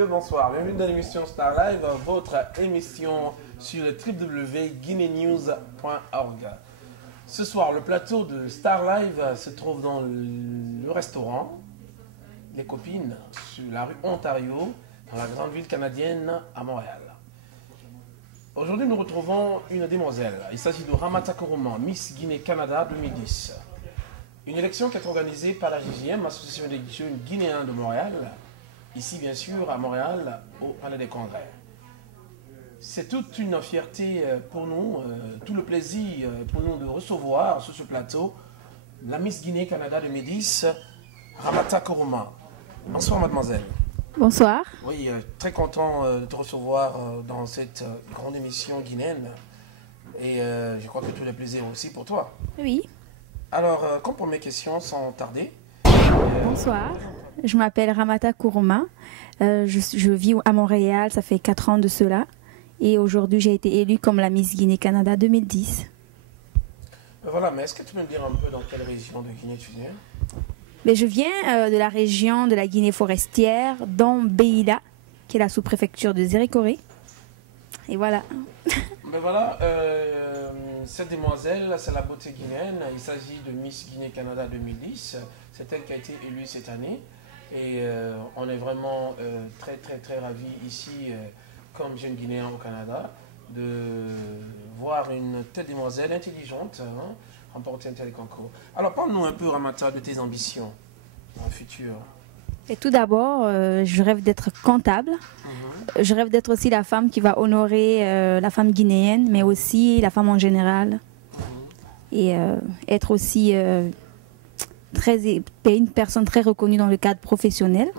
messieurs, bonsoir. Bienvenue dans l'émission Star Live, votre émission sur le www.guineanews.org. Ce soir, le plateau de Star Live se trouve dans le restaurant Les Copines, sur la rue Ontario, dans la grande ville canadienne à Montréal. Aujourd'hui, nous retrouvons une demoiselle. Il s'agit de Ramata Kourouma, Miss Guinée-Canada 2010. Une élection qui est organisée par la JGM, Association des jeunes guinéens de Montréal, ici bien sûr à Montréal, au Palais des Congrès. C'est toute une fierté pour nous, tout le plaisir pour nous de recevoir sur ce plateau la Miss Guinée-Canada 2010, Ramata Kourouma. Bonsoir mademoiselle. Bonsoir. Oui, très content de te recevoir dans cette grande émission guinéenne. Et je crois que tout le plaisir aussi pour toi. Oui. Alors, comme première question, sans tarder. Bonsoir. Je m'appelle Ramata Kourouma. Je vis à Montréal, ça fait 4 ans de cela. Et aujourd'hui, j'ai été élue comme la Miss Guinée-Canada 2010. Voilà, mais est-ce que tu peux me dire un peu dans quelle région de Guinée tu viens? Mais je viens de la région de la Guinée forestière, dans Beila, qui est la sous-préfecture de Zérékoré. Et voilà. Mais voilà, cette demoiselle, c'est la beauté guinéenne. Il s'agit de Miss Guinée-Canada 2010. C'est elle qui a été élue cette année. Et on est vraiment très ravis ici, comme jeune Guinéen au Canada, de voir une telle demoiselle intelligente remporter un tel concours. Alors parle-nous un peu, Ramata, de tes ambitions dans le futur. Et tout d'abord, je rêve d'être comptable. Je rêve d'être aussi la femme qui va honorer la femme guinéenne, mais aussi la femme en général. Et être aussi une personne très reconnue dans le cadre professionnel.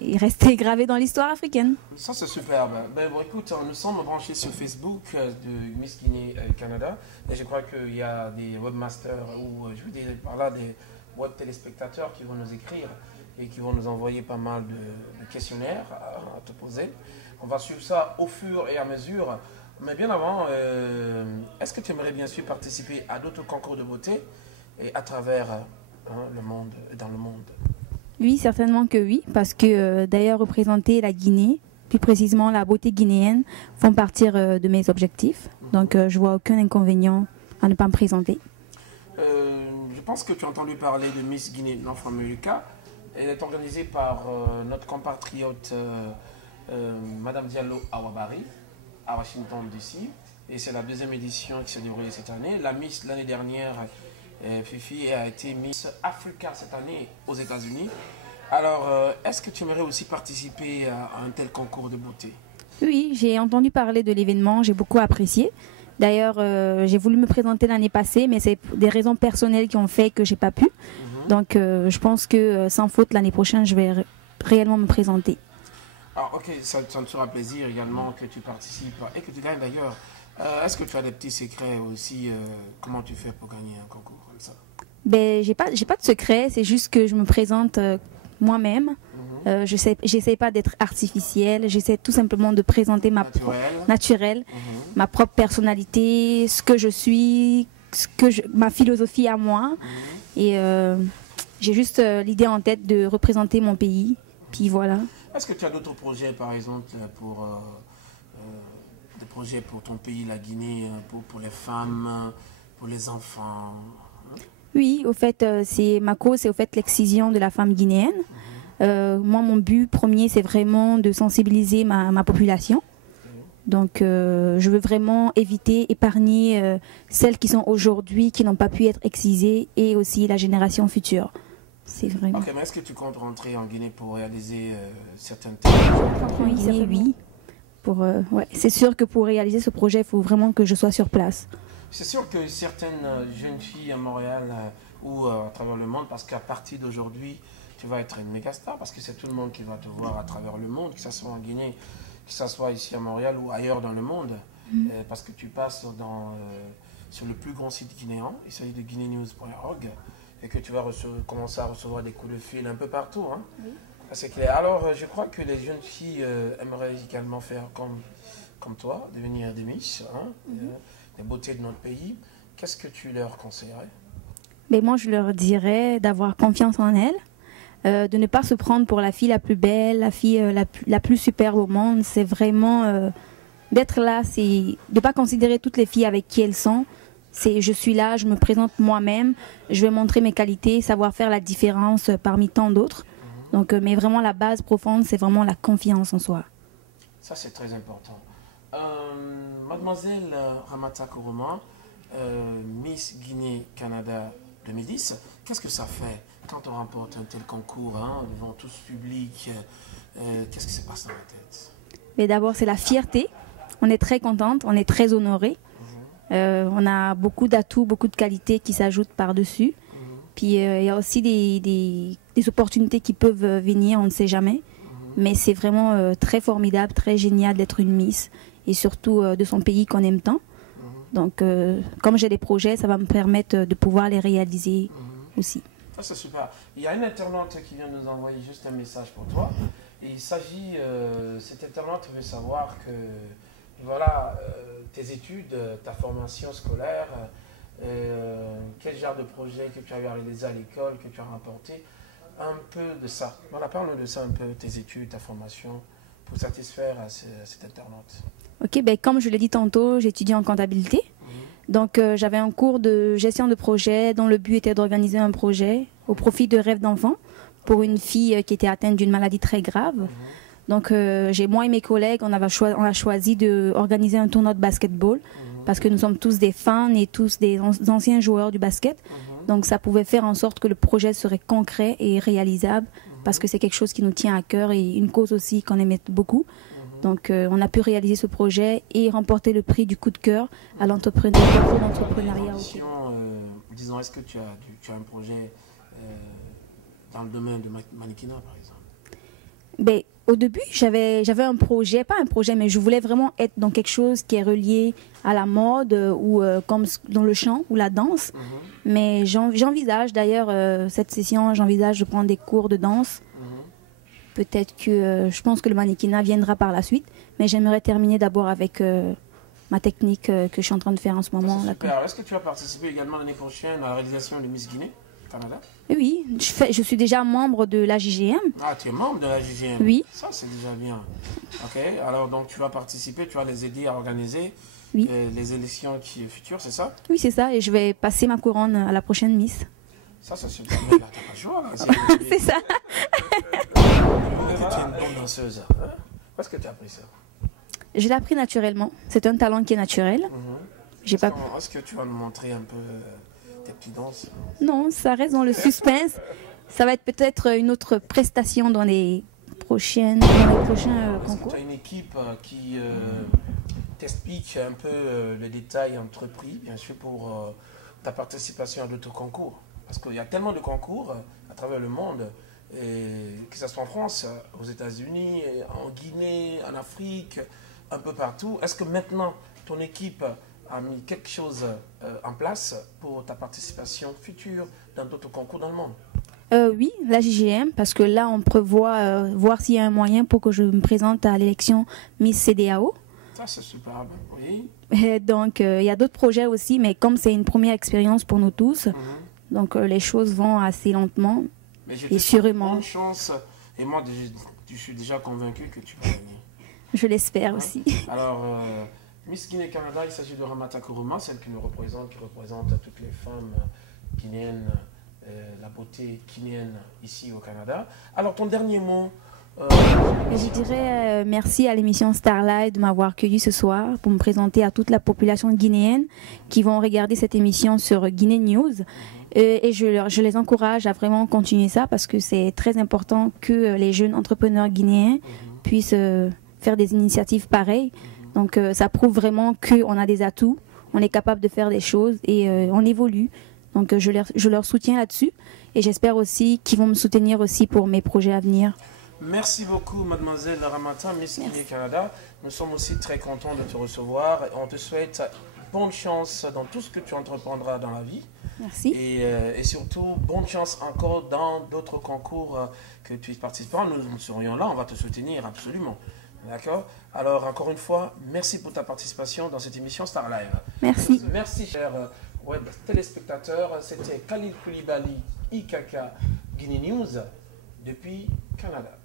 Et rester gravée dans l'histoire africaine. Ça, c'est superbe. Ben, bon, écoute, nous sommes branchés sur Facebook de Miss Guinée Canada. Et je crois qu'il y a des webmasters ou, je veux dire par là, des web téléspectateurs qui vont nous écrire et qui vont nous envoyer pas mal de questionnaires à te poser. On va suivre ça au fur et à mesure. Mais bien avant, est-ce que tu aimerais bien sûr participer à d'autres concours de beauté et à travers le monde, dans le monde? Oui, certainement que oui, parce que d'ailleurs représenter la Guinée, plus précisément la beauté guinéenne, font partie de mes objectifs. Donc je vois aucun inconvénient à ne pas me présenter. Je pense que tu as entendu parler de Miss Guinée Nord-America. Elle est organisée par notre compatriote Madame Diallo Awabari à Washington DC. Et c'est la 2e édition qui s'est déroulée cette année. La Miss l'année dernière, Fifi, a été Miss Africa cette année aux États-Unis. Alors, est-ce que tu aimerais aussi participer à un tel concours de beauté? Oui, j'ai entendu parler de l'événement, j'ai beaucoup apprécié. D'ailleurs, j'ai voulu me présenter l'année passée, mais c'est des raisons personnelles qui ont fait que j'ai pas pu. Donc, je pense que sans faute, l'année prochaine, je vais réellement me présenter. Alors, ok, ça me fera plaisir également que tu participes et que tu gagnes d'ailleurs. Est-ce que tu as des petits secrets aussi? Comment tu fais pour gagner un concours comme ça? Ben, j'ai pas de secret, c'est juste que je me présente moi-même. J'essaie pas d'être artificielle, j'essaie tout simplement de présenter naturelle, ma propre personnalité, ce que je suis, ma philosophie à moi. Et j'ai juste l'idée en tête de représenter mon pays. Puis voilà. Est-ce que tu as d'autres projets, par exemple, des projets pour ton pays, la Guinée, pour les femmes, pour les enfants? Oui, au fait, ma cause, c'est au fait l'excision de la femme guinéenne. Moi, mon but premier, c'est vraiment de sensibiliser ma population. Donc, je veux vraiment épargner celles qui sont aujourd'hui, qui n'ont pas pu être excisées, et aussi la génération future. C'est vraiment... Ok, mais est-ce que tu comptes rentrer en Guinée pour réaliser certaines Oui, oui. Ouais. C'est sûr que pour réaliser ce projet, il faut vraiment que je sois sur place. C'est sûr que certaines jeunes filles à Montréal ou à travers le monde, parce qu'à partir d'aujourd'hui, tu vas être une méga star, parce que c'est tout le monde qui va te voir à travers le monde, que ce soit en Guinée, que ce soit ici à Montréal ou ailleurs dans le monde, parce que tu passes sur le plus grand site guinéen, il s'agit de guineanews.org, et que tu vas commencer à recevoir des coups de fil un peu partout. Oui. C'est clair. Alors, je crois que les jeunes filles aimeraient également faire comme toi, devenir des Miss, des beautés de notre pays. Qu'est-ce que tu leur conseillerais? Mais moi, je leur dirais d'avoir confiance en elles, de ne pas se prendre pour la fille la plus belle, la fille la plus superbe au monde. C'est vraiment d'être là, c'est de ne pas considérer toutes les filles avec qui elles sont. C'est je suis là, je me présente moi-même, je vais montrer mes qualités, savoir faire la différence parmi tant d'autres. Donc, mais vraiment la base profonde, c'est vraiment la confiance en soi. Ça, c'est très important. Mademoiselle Ramata Kourouma, Miss Guinée-Canada 2010, qu'est-ce que ça fait quand on remporte un tel concours devant tout ce public? Qu'est-ce qui se passe dans la tête? Mais d'abord, c'est la fierté. On est très contente, on est très honoré. On a beaucoup d'atouts, beaucoup de qualités qui s'ajoutent par-dessus. Puis il y a aussi des opportunités qui peuvent venir, on ne sait jamais. Mais c'est vraiment très formidable, très génial d'être une Miss. Et surtout de son pays qu'on aime tant. Donc, comme j'ai des projets, ça va me permettre de pouvoir les réaliser aussi. Ça, c'est super. Il y a une internaute qui vient nous envoyer juste un message pour toi. Et il s'agit, cette internaute veut savoir que, voilà, tes études, ta formation scolaire, quel genre de projet que tu as réalisé à l'école, que tu as remporté, un peu de ça. Voilà, parle de ça un peu, tes études, ta formation, pour satisfaire à cette internaute. Ok, ben, comme je l'ai dit tantôt, j'étudie en comptabilité. Donc j'avais un cours de gestion de projet dont le but était d'organiser un projet au profit de rêves d'enfants pour une fille qui était atteinte d'une maladie très grave. Donc moi et mes collègues, on a choisi d'organiser un tournoi de basketball parce que nous sommes tous des fans et tous des anciens joueurs du basket. Donc ça pouvait faire en sorte que le projet serait concret et réalisable parce que c'est quelque chose qui nous tient à cœur et une cause aussi qu'on aimait beaucoup. Donc on a pu réaliser ce projet et remporter le prix du coup de cœur à l'entrepreneuriat. Disons, est-ce que tu as un projet dans le domaine de mannequinat, par exemple? Ben, au début, j'avais un projet, pas un projet, mais je voulais vraiment être dans quelque chose qui est relié à la mode ou comme dans le chant ou la danse. Mais j'envisage d'ailleurs, cette session, j'envisage de prendre des cours de danse. Peut-être que je pense que le mannequinat viendra par la suite, mais j'aimerais terminer d'abord avec ma technique que je suis en train de faire en ce moment. Super. Est-ce que tu vas participer également l'année prochaine à la réalisation de Miss Guinée Canada? Oui, je suis déjà membre de la JGM. Ah, tu es membre de la JGM? Oui. Ça, c'est déjà bien. Ok, alors donc tu vas participer, tu vas les aider à organiser les élections futures, c'est ça? Oui, c'est ça, et je vais passer ma couronne à la prochaine Miss. Ça, c'est super. Là, t'as pas le choix. C'est ça. Tu es une bonne danseuse. Où est-ce que tu as appris ça? Je l'ai appris naturellement. C'est un talent qui est naturel. Est-ce que tu vas nous montrer un peu tes petites danses? Non, ça reste dans le suspense. Ça va être peut-être une autre prestation dans les prochains concours. Tu as une équipe qui t'explique un peu les détails entrepris, bien sûr, pour ta participation à d'autres concours. Parce qu'il y a tellement de concours à travers le monde, que ce soit en France, aux États-Unis, en Guinée, en Afrique, un peu partout. Est-ce que maintenant, ton équipe a mis quelque chose en place pour ta participation future dans d'autres concours dans le monde? Oui, la JGM, parce que là, on prévoit voir s'il y a un moyen pour que je me présente à l'élection Miss CDAO. Ça, c'est superbe, oui. Donc, il y a d'autres projets aussi, mais comme c'est une première expérience pour nous tous, donc les choses vont assez lentement et sûrement. Bonne chance, et moi, je suis déjà convaincu que tu vas gagner. Je l'espère aussi. Alors, Miss Guinée-Canada, il s'agit de Ramata Kourouma, celle qui nous représente, qui représente toutes les femmes guinéennes, la beauté guinéenne ici au Canada. Alors, ton dernier mot? Je dirais merci à l'émission Starlight de m'avoir accueilli ce soir pour me présenter à toute la population guinéenne qui vont regarder cette émission sur Guinée News. Et je les encourage à vraiment continuer ça parce que c'est très important que les jeunes entrepreneurs guinéens puissent faire des initiatives pareilles. Donc ça prouve vraiment qu'on a des atouts, on est capable de faire des choses et on évolue. Donc je leur soutiens là-dessus et j'espère aussi qu'ils vont me soutenir aussi pour mes projets à venir. Merci beaucoup, mademoiselle Ramata, Miss Guinée-Canada. Nous sommes aussi très contents de te recevoir. On te souhaite bonne chance dans tout ce que tu entreprendras dans la vie. Merci. Et surtout, bonne chance encore dans d'autres concours que tu participeras. Nous serions là, on va te soutenir absolument. D'accord? Alors, encore une fois, merci pour ta participation dans cette émission Star Live. Merci. Merci, chers web téléspectateurs. C'était Khalil Koulibaly, IKK Guinée News. depuis Canada.